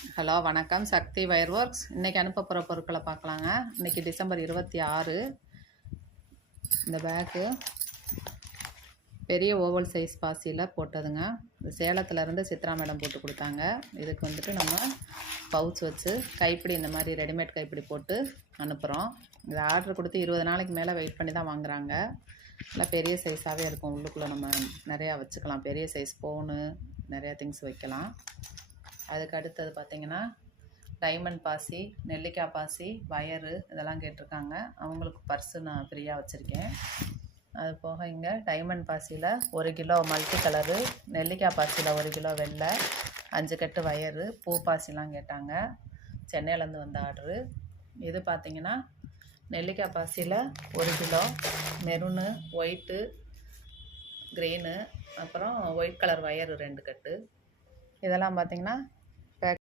Hello வணக்கம். சக்தி wire works. இன்றைக்கி அனுப்ப போகிற பொருட்களை பார்க்கலாங்க. இன்றைக்கி டிசம்பர் 26. இந்த பேக்கு பெரிய ஓவல் சைஸ் பாசியில் போட்டதுங்க. இது சேலத்துலேருந்து சித்ரா மேடம் போட்டு கொடுத்தாங்க. இதுக்கு வந்துட்டு நம்ம பவுச் வச்சு கைப்பிடி இந்த மாதிரி ரெடிமேட் கைப்பிடி போட்டு அனுப்புகிறோம். இதை ஆர்டர் கொடுத்து 20 நாளைக்கு மேலே வெயிட் பண்ணி தான் வாங்குகிறாங்க. நல்லா பெரிய சைஸாகவே இருக்கும். உள்ளுக்குள்ளே நம்ம நிறையா வச்சுக்கலாம். பெரிய சைஸ் ஃபோனு நிறையா திங்ஸ் வைக்கலாம். அதுக்கு அடுத்தது பார்த்திங்கன்னா டைமண்ட் பாசி, நெல்லிக்காய் பாசி, வயரு இதெல்லாம் கேட்டிருக்காங்க. அவங்களுக்கு பர்ஸு நான் ஃப்ரீயாக வச்சுருக்கேன். அது போக இங்கே டைமண்ட் பாசியில் 1 கிலோ மல்டி கலரு, நெல்லிக்காய் பாசியில் 1 கிலோ வெள்ளை, 5 கட்டு வயரு, பூ பாசிலாம் கேட்டாங்க. சென்னையிலேருந்து வந்த ஆர்டரு. இது பார்த்திங்கன்னா நெல்லிக்காய் பாசியில் 1 கிலோ, மெரூனு, ஒயிட்டு, க்ரீனு, அப்புறம் ஒயிட் கலர் வயரு 2 கட்டு. இதெல்லாம் பார்த்திங்கன்னா